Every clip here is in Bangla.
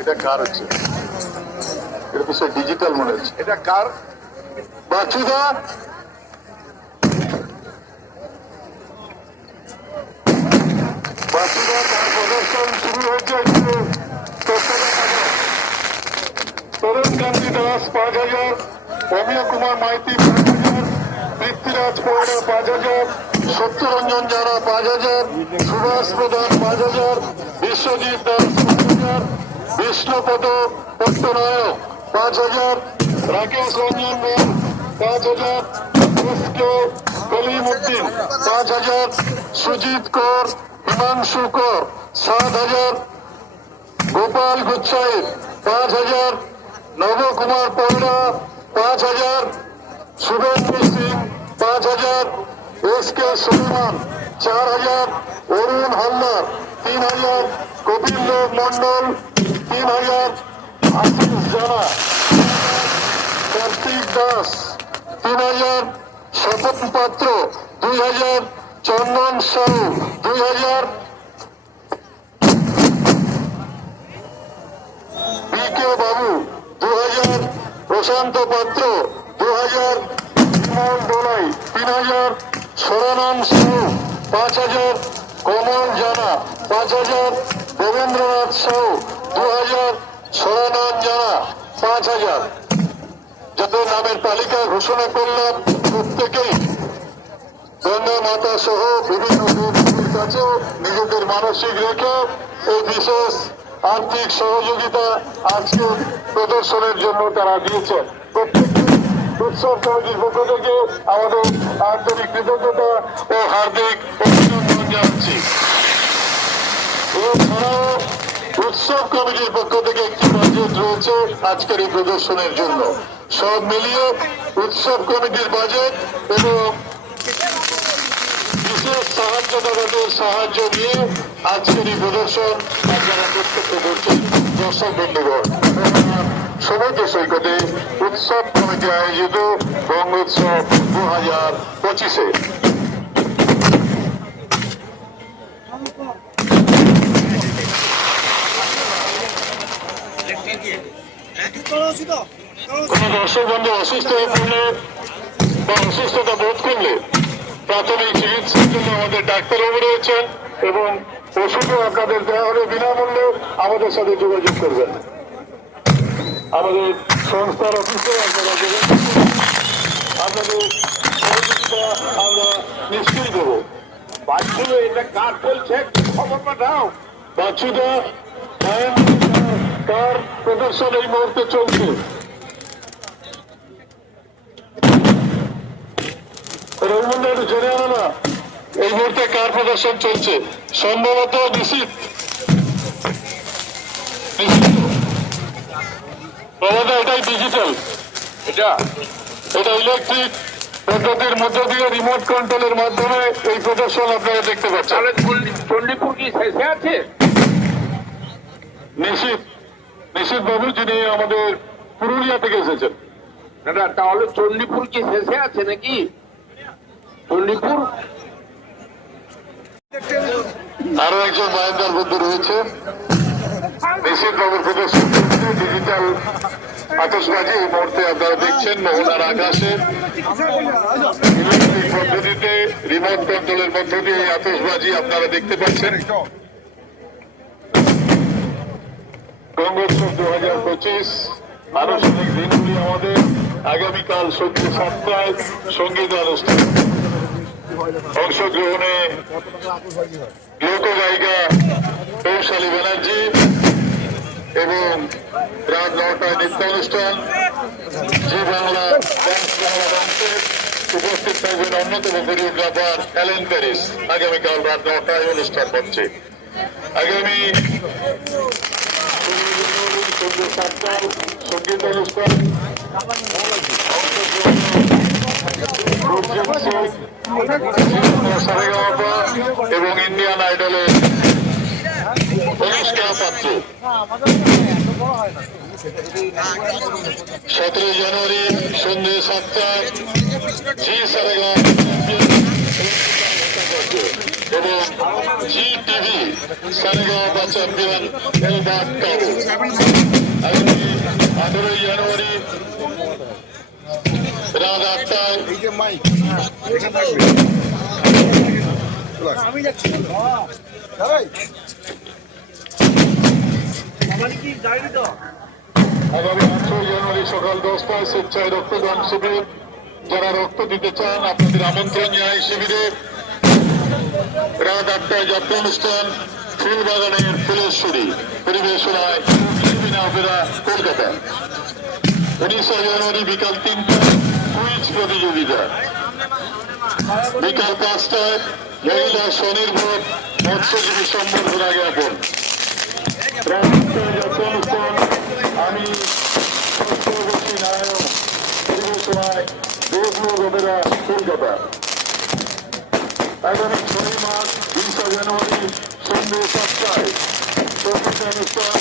এটা কার হচ্ছে? এটা তো সে ডিজিটাল মনে হচ্ছে। এটা কার? বাচ্চুদা বাচ্চুদা তার প্রদর্শন শুরু হয়েছে। তরুণ কান্তি দাস 5,000, অমিয় কুমার মাইতি 5,000, পৃথ্বীরাজ পৌড়া 5,000, সত্যরঞ্জন জানা 5,000, সুভাষ প্রধান 5,000, বিশ্বজিৎ দাস 5,000, বিষ্ণুপদ পট্টনায়ক 5,000, রাকেশ রঞ্জন বোস 5,000, কলিমুদ্দিন 5,000, সুজিত কর, হিমাংশু কর 7,000, গোপাল গুচ্ছাইত 5,000, নবকুমার পৌড়া 5,000, শুভেন্দু সিং 5,000, SK সুলেমান 4,000, অরুণ হালদার 3,000, কপিল মন্ডল 3,000, আশিস জানা, কার্তিক দাস 3,000, স্বপন পাত্র 2,000, চন্দন সাহু 2,000, BK বাবু 2,000, প্রশান্ত পাত্র 2,000, বিমল দোলাই 3,000, সরানন সাহু 5,000, কমল জানা 5,000, দেবেন্দ্রনাথ সাহু 2,000, সরানন জানা 5,000। যাদের নামের তালিকা ঘোষণা করলাম প্রত্যেকেই গঙ্গা মাতা সহ বিভিন্ন দেবীর কাছে নিজেদের মানসিক রেখে এই বিশেষ আর্থিক সহযোগিতা আজকে প্রদর্শনের জন্য তারা দিয়েছেন। প্রত্যেককে উৎসব কমিটির পক্ষ থেকে আমাদের আন্তরিক কৃতজ্ঞতা ও হার্দিক অভিনন্দন জানাচ্ছি। এছাড়াও উৎসব কমিটির পক্ষ থেকে একটি বাজেট রয়েছে আজকের এই প্রদর্শনের জন্য। সব মিলিয়ে উৎসব কমিটির বাজেট এবং বিশেষ সাহায্যদাতাদের সাহায্য নিয়ে আজকের এই প্রদর্শন আপনারা প্রত্যক্ষ করছেন। দর্শক বন্ধুগণ, সমুদ্র সৈকতে উৎসব কমিটি আয়োজিত বঙ্গোৎসব 2025-এ কোন দর্শক বন্ধু অসুস্থ হয়ে পড়লে বা অসুস্থতা বোধ করলে প্রাথমিক চিকিৎসার জন্য আমাদের ডাক্তারবাবু রয়েছেন এবং ওষুধও আপনাদের দেওয়া হবে বিনামূল্যে। আমাদের সাথে যোগাযোগ করবেন। আমাদের সংস্থার অফিসে আপনারা আপনাদের সহযোগিতা আমরা নিশ্চয়ই দেবো। বাচ্চুদা এটা কার বলছে খবর পাঠাও। বাচ্চুদা তার প্রদর্শন এই মুহূর্তে চলছে। রঘুবন্ধু জেনে আনো না এই মুহূর্তে কার প্রদর্শন চলছে। সম্ভবত নিশ্চিত এটাই ডিজিটাল, এটা ইলেকট্রিক পদ্ধতির মধ্য দিয়ে রিমোট কন্ট্রোলের মাধ্যমে এই প্রদর্শন আপনারা দেখতে পাচ্ছেন। চণ্ডীপুর কি শেষে আছে? নিশ্চিত বাবু যিনি আমাদের পুরুলিয়া থেকে এসেছেন। দাদা তাহলে চণ্ডীপুর কি শেষে আছে নাকি? চণ্ডীপুর আরো একজন মায়েন্দার বন্ধু রয়েছে। নিশ্চিত বাবুর প্রদর্শন ডিজিটাল আতশবাজি এই মুহূর্তে আপনারা দেখছেন মোহনার আকাশে ইলেকট্রিক পদ্ধতিতে রিমোট কন্ট্রোলের মধ্য দিয়ে এই আতশবাজি আপনারা দেখতে পাচ্ছেন। গঙ্গোৎসব 2025 আনুষ্ঠানিক দিনগুলি আমাদের আগামীকাল সন্ধ্যে 7টায় সঙ্গীত অনুষ্ঠান। অংশগ্রহণে লোকগায়িকা কৌশালী ব্যানার্জি এবং রাত 9টায় নৃত্যানুষ্ঠান জি বাংলা ডান্সের উপস্থিত থাকবেন অন্যতম কোরিওগ্রাফার অ্যালেন প্যারিস। আগামীকাল রাত 9টায় অনুষ্ঠান হচ্ছে। আগামী সন্ধ্যে 7টায় সঙ্গীত অনুষ্ঠান এবং ইন্ডিয়ান আইডলের অনুষ্কা পাত্র। 17 জানুয়ারি সন্ধ্যে 7টায় জি সারেগাম এবং এবং জি টিভি সারেগাঁও চ্যাম্পিয়ন এই বাদ কাবু আগামী 18 জানুয়ারি রাত 8টায় আমি যাচ্ছি কি যাইনি তো আগামী 8 জানুয়ারি সকাল 10টায় স্বেচ্ছায় রক্তদান শিবির। যারা রক্ত দিতে চান আপনাদের আমন্ত্রণ জানাই শিবিরে। রাত 8টায় জাতীয় অনুষ্ঠান ফুলবাগানের ফুলেশ্বরী পরিবেশনায় অপেরা কলকাতা। 19 জানুয়ারি বিকাল 3টায় কুইজ প্রতিযোগিতা। বিকাল 5টায় মহিলা স্বনির্ভর মৎস্যজীবী সম্বর্ধনা জ্ঞাপন। রাত 8টায় জাতীয় অনুষ্ঠান আমি সত্যবতী নায়ক পরিবেশনায় দেশমুখ অপেরা কলকাতা। আগামী 6 মার্চ 20 জানুয়ারি সন্ধ্যে 7টায় সঙ্গীত অনুষ্ঠান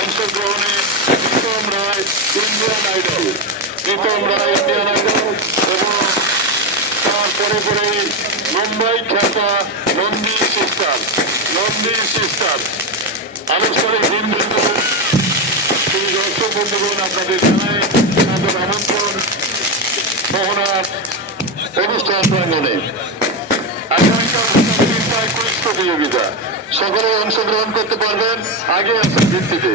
অংশগ্রহণে প্রীতম রায় ইন্ডিয়ান আইডল এবং তারপরে পরেই মুম্বাই খ্যাতা নন্দী সিস্টার আনুষ্ঠানিক দিনবৃন্দ সেই দর্শক বন্ধুগণ আপনাদের জানাই তাদের আমন্ত্রণ মোহনার অনুষ্ঠান প্রাঙ্গণে। আগামীকাল 3টায় কুইজ প্রতিযোগিতা। সকলে অংশগ্রহণ করতে পারবেন আগে আসার ভিত্তিতে।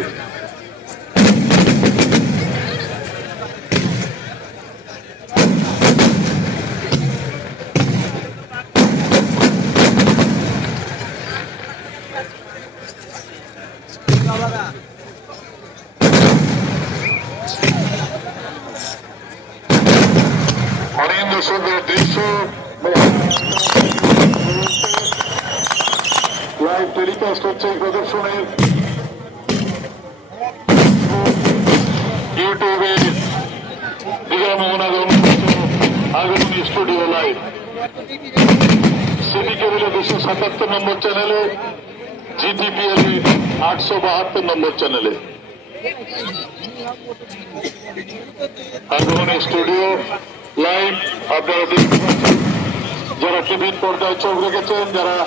অনিন্দ সুন্দর দৃশ্য লাইভ টেলিকাস্ট হচ্ছে এই প্রদর্শনের ইউটিউবে দীঘা মোহনা আগমনী স্টুডিও লাইভ সিটি কেবলে 277 নম্বর চ্যানেলে, জিটিপিএল 872 নম্বর চ্যানেলে আগমনী স্টুডিও লাইভ আপনারা দেখতে পাচ্ছেন। যারা টিভির পর্দায় চোখ রেখেছেন, যারা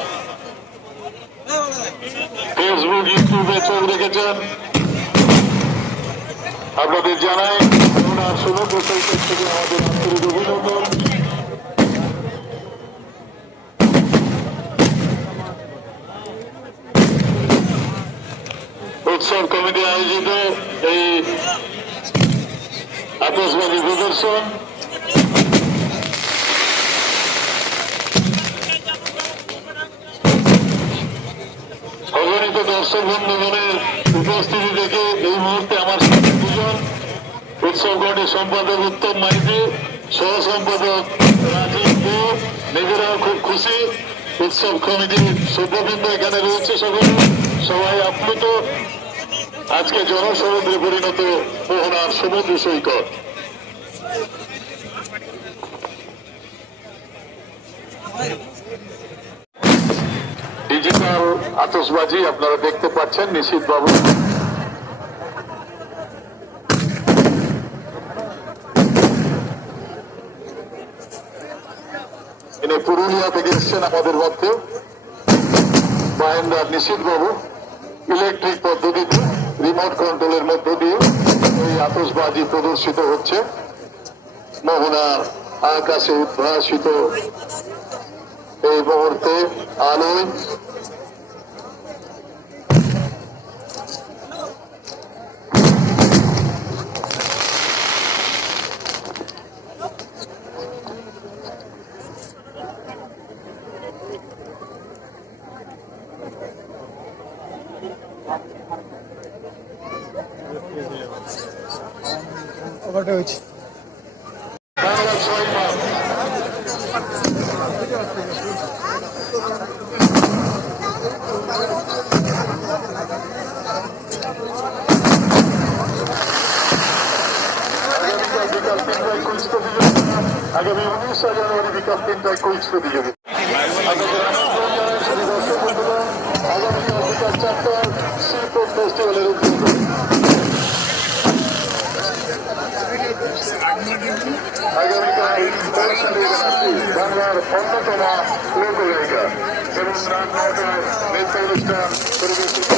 ফেসবুক ইউটিউবে চোখ রেখেছেন, আপনাদের জানাই ওনার সমুদ্র সৈকত থেকে আমাদের আন্তরিক অভিনন্দন। উৎসব কমিটি আয়োজিত এই আতশবাজি প্রদর্শন অগণিত দর্শক বন্ধুগণের উপস্থিতি দেখে এই মুহূর্তে আমার সাথে দুজন উৎসব কমিটির সম্পাদক উত্তম মাইতি, সহ সম্পাদক রাজীব দে, নিজেরাও খুব খুশি। উৎসব কমিটির সভ্যবৃন্দ এখানে রয়েছে, সবাই আপ্লুত। আজকে জনসমুদ্রে পরিণত মোহনার সমুদ্র সৈকত। ডিজিটাল আতশবাজি আপনারা দেখতে পাচ্ছেন নিশীথ বাবু। ইনি পুরুলিয়া থেকে এসছেন আমাদের মধ্যে। মহেন্দ্র নিশীথ বাবু ইলেকট্রিক পদ্ধতিতে রিমোট কন্ট্রোলের মধ্য দিয়ে এই আতশবাজি প্রদর্শিত হচ্ছে মোহনার আকাশে উদ্ভাসিত এই মুহূর্তে আলোয়। ওটা হচ্ছে বাংলা 6 মাস আগামী 19 জানুয়ারি বিকাল 3টায় কুইজ প্রতিযোগিতা। আগামীকাল বিকাল 4টায় শিল্পক ফেস্টিভ্যালের উদ্বোধন। আগামীকাল বাংলার অন্যতম লোকগায়িকা এবং রাত 9টায় নৃত্য অনুষ্ঠান পরিবেশিত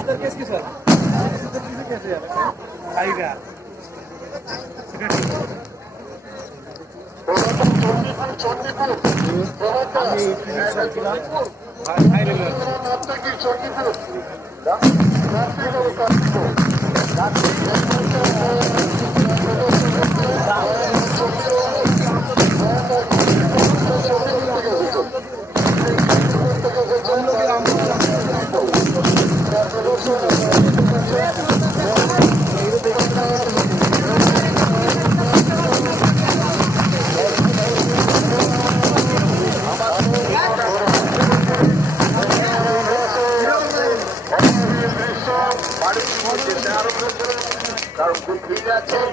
আদার কেস কি স্যার আইগা কারণ বুদ্ধি আছে